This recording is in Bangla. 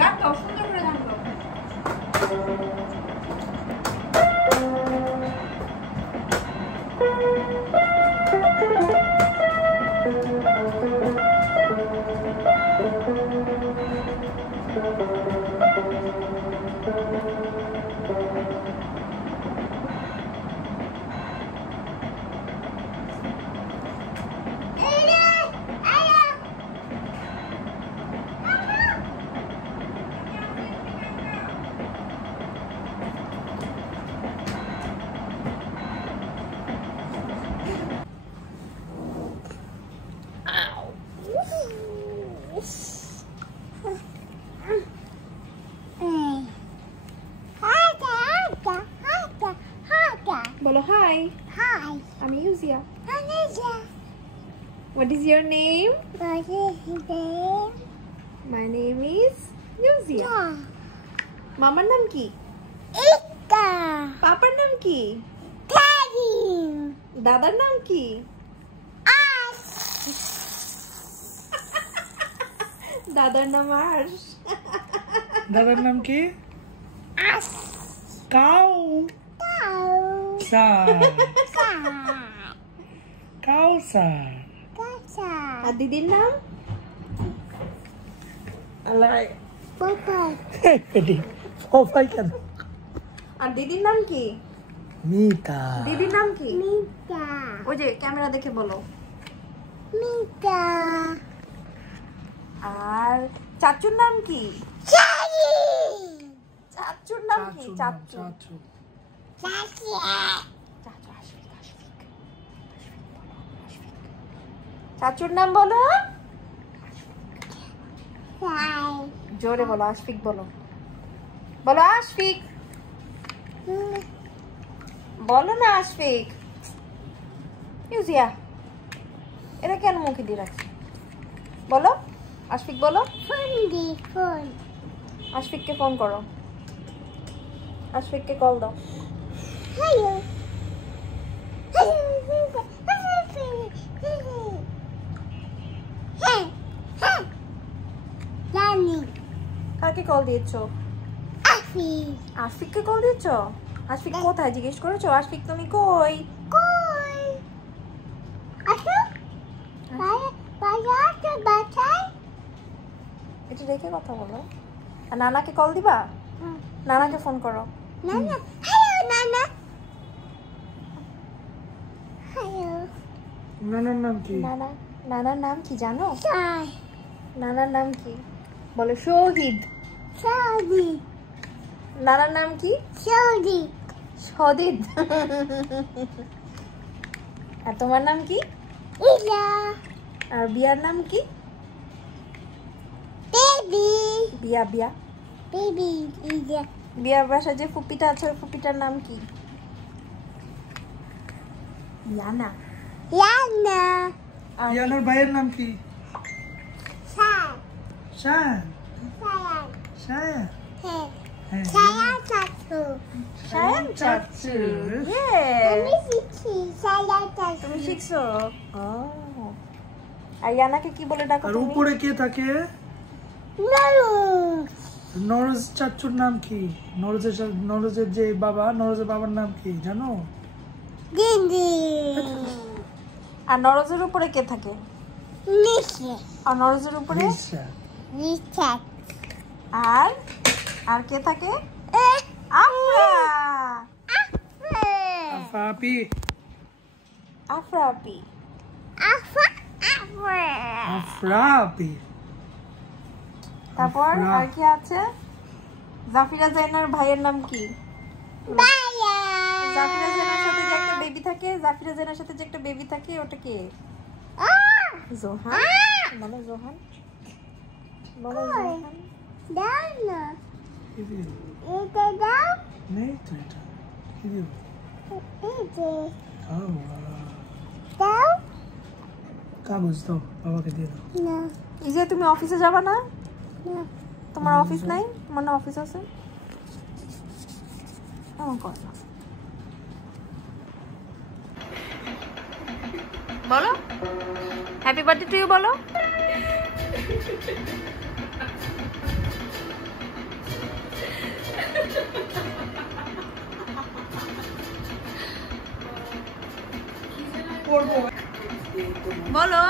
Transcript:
গান গাও, সুন্দর করে গান গাও। বলো হাই। Hi. আমি ইউজিয়া। Anisha. What is your name? What is his name? My name is ইউজিয়া। Yeah. মামার নাম কি? Ika. পাপার নাম কি? Daddy. দাদার নাম কি? Us. দাদার নাম আর্শ। দাদার নাম কি? Us. Cow Cow. সার Cow. কাউসার। Cow. আর দিদির নাম? Papa. সবাই কেন? আর দিদির নাম কি? মিতা। দিদির নাম কি? Mita. ওই যে ক্যামেরা দেখে বলো। Mita. আর চাচুর নাম কি? Daddy. চাচুর নাম কি? চাচু। চাচু। Daddy. চাচু আশফিক, আশফিক। চাচুর নাম বলো। Hi. জোরে বলো, আশফিক বলো। বলো আশফিক। বলো না আশফিক। ইউজিয়া, এটা কেন মুখে দিয়ে রাখছি? বলো আশফিক বলো। Phone. আশফিককে ফোন করো। আশফিককে কল দাও। Hello. Hey. Hey. Danny. কাকে কল দিয়েছো? Afi. আশফিককে কল দিয়েছো? আশফিক কোথায় জিজ্ঞেস করেছো? আশফিক তুমি কই? Koi. Asu. Bye. এটা রেখে কথা বলো। আর নানাকে কল দিবা? নানাকে ফোন করো। Nana. Hello, Nana. Hello. নানার নাম কি? নানার নাম কি জানো? Hi. নানার নাম কি? বলো শহীদ। Sorry. নানার নাম কি? Sorry. সদিদ। আর তোমার নাম কি? Ila. আর বিয়ার নাম কি? Baby. বিয়া। Baby. Ila. বিয়ার বাসায় যে ফুপিটা আছে ওই ফুপিটার নাম কি? ইয়ানা। Yana. আর ইয়ানার ভাইয়ের নাম কি? Sai. Shayan. Sai. Shayan. Hey. হ্যাঁ। Saya satu. শায়ান চাচু। Kami sikit. Saya satu. তুমি শিখছো? ও। আর ইয়ানাকে কি বলে ডাকো আর তুমি? উপরে কে থাকে? Nurus. নরজ চাচুর নাম কি? নরজের যে বাবা, নরজের বাবার নাম কি জানো? Dindi. আর নরজের উপরে কে থাকে? Nisha. আর নরজের উপরে? রিসা। Nisha. আর কে থাকে? Eh. আফরা। আফাপি। আফরাপি। আফরাপি। তারপর আফরা। আর কি আছে? জাফিরা জাইনার ভাইয়ের নাম কি? Baya. জাফিরা জাইনার সাথে যে একটা বেবি থাকে, জাফিরা জাইনার সাথে যে একটা বেবি থাকে ওটা কে? জোহান। বলো জোহান। বলো জোহান। Dana. কি দিও? Ita daw. নেই তো এটা। কি দিও? Ita. খাও। Daw. কাগজ দাও, বাবাকে দিয়ে দাও। No. এই যে তুমি অফিসে যাবা না? No. তোমার অফিস নাই? তোমার না অফিস আছে? কথা বলো। হ্যাপি বার্থডে টু ইউ বলো। বলো